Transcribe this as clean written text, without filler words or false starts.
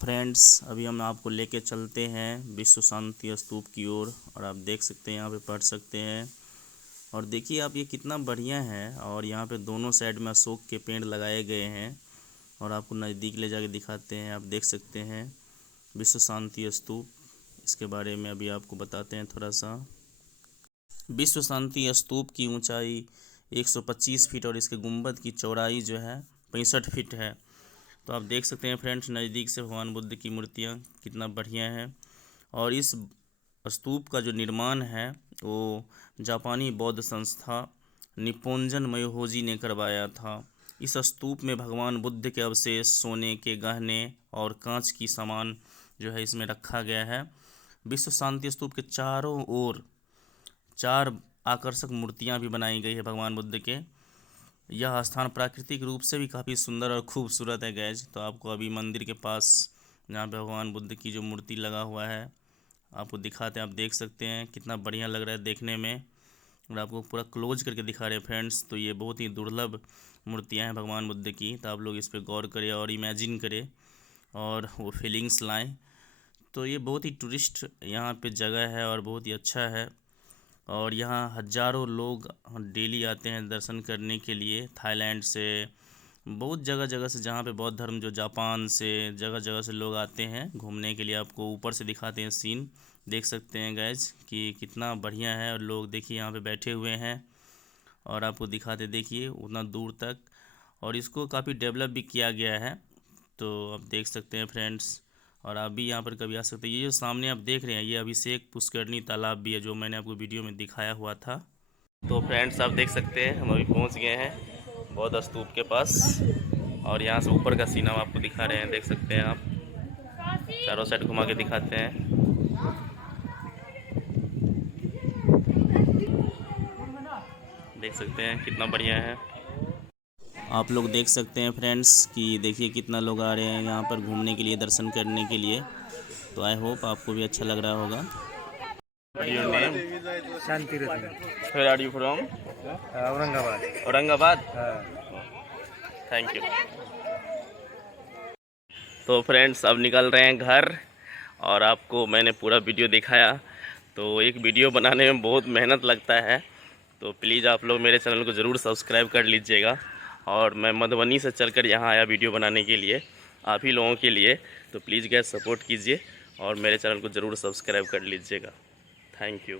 Friends, अभी हम आपको लेके चलते हैं विश्व शांति स्तूप की ओर। और आप देख सकते हैं, यहाँ पे पढ़ सकते हैं। और देखिए आप, ये कितना बढ़िया है। और यहाँ पे दोनों साइड में अशोक के पेड़ लगाए गए हैं। और आपको नज़दीक ले जाके दिखाते हैं। आप देख सकते हैं विश्व शांति स्तूप, इसके बारे में अभी आपको बताते हैं थोड़ा सा। विश्व शांति स्तूप की ऊंचाई 125 फीट और इसके गुंबद की चौड़ाई जो है 65 फीट है। तो आप देख सकते हैं फ्रेंड्स, नज़दीक से भगवान बुद्ध की मूर्तियाँ कितना बढ़िया है। और इस स्तूप का जो निर्माण है वो जापानी बौद्ध संस्था निप्पोंजन मयोहोजी ने करवाया था। इस स्तूप में भगवान बुद्ध के अवशेष, सोने के गहने और कांच की सामान जो है इसमें रखा गया है। विश्व शांति स्तूप के चारों ओर 4 आकर्षक मूर्तियां भी बनाई गई है भगवान बुद्ध के। यह स्थान प्राकृतिक रूप से भी काफ़ी सुंदर और खूबसूरत है गैज। तो आपको अभी मंदिर के पास जहाँ पे भगवान बुद्ध की जो मूर्ति लगा हुआ है आपको दिखाते हैं। आप देख सकते हैं कितना बढ़िया लग रहा है देखने में। और आपको पूरा क्लोज करके दिखा रहे हैं फ्रेंड्स। तो ये बहुत ही दुर्लभ मूर्तियाँ हैं भगवान बुद्ध की। तो आप लोग इस पर गौर करें और इमेजिन करें और वो फीलिंग्स लाएँ। तो ये बहुत ही टूरिस्ट यहाँ पे जगह है और बहुत ही अच्छा है। और यहाँ हज़ारों लोग डेली आते हैं दर्शन करने के लिए। थाईलैंड से, बहुत जगह जगह से, जहाँ पे बौद्ध धर्म जो जापान से, जगह जगह से लोग आते हैं घूमने के लिए। आपको ऊपर से दिखाते हैं सीन, देख सकते हैं गैज कि कितना बढ़िया है। और लोग देखिए यहाँ पे बैठे हुए हैं और आपको दिखाते देखिए उतना दूर तक। और इसको काफ़ी डेवलप भी किया गया है। तो आप देख सकते हैं फ्रेंड्स। और आप भी यहाँ पर कभी आ सकते हैं। ये जो सामने आप देख रहे हैं ये अभिषेक पुष्करणी तालाब भी है, जो मैंने आपको वीडियो में दिखाया हुआ था। तो फ्रेंड्स आप देख सकते हैं हम अभी पहुँच गए हैं बौद्ध स्तूप के पास। और यहाँ से ऊपर का सीन हम आपको दिखा रहे हैं, देख सकते हैं आप। चारों साइड घुमा के दिखाते हैं। देख सकते हैं कितना बढ़िया है। आप लोग देख सकते हैं फ्रेंड्स कि देखिए कितना लोग आ रहे हैं यहाँ पर घूमने के लिए, दर्शन करने के लिए। तो आई होप आपको भी अच्छा लग रहा होगा। Your name? Shanti Ratna. Where are you from? Aurangabad. Aurangabad? Thank you. तो फ्रेंड्स अब निकल रहे हैं घर। और आपको मैंने पूरा वीडियो दिखाया। तो एक वीडियो बनाने में बहुत मेहनत लगता है। तो प्लीज़ आप लोग मेरे चैनल को ज़रूर सब्सक्राइब कर लीजिएगा। और मैं मधुबनी से चलकर यहाँ आया वीडियो बनाने के लिए, आप ही लोगों के लिए। तो प्लीज़ गैस सपोर्ट कीजिए और मेरे चैनल को ज़रूर सब्सक्राइब कर लीजिएगा। Thank you.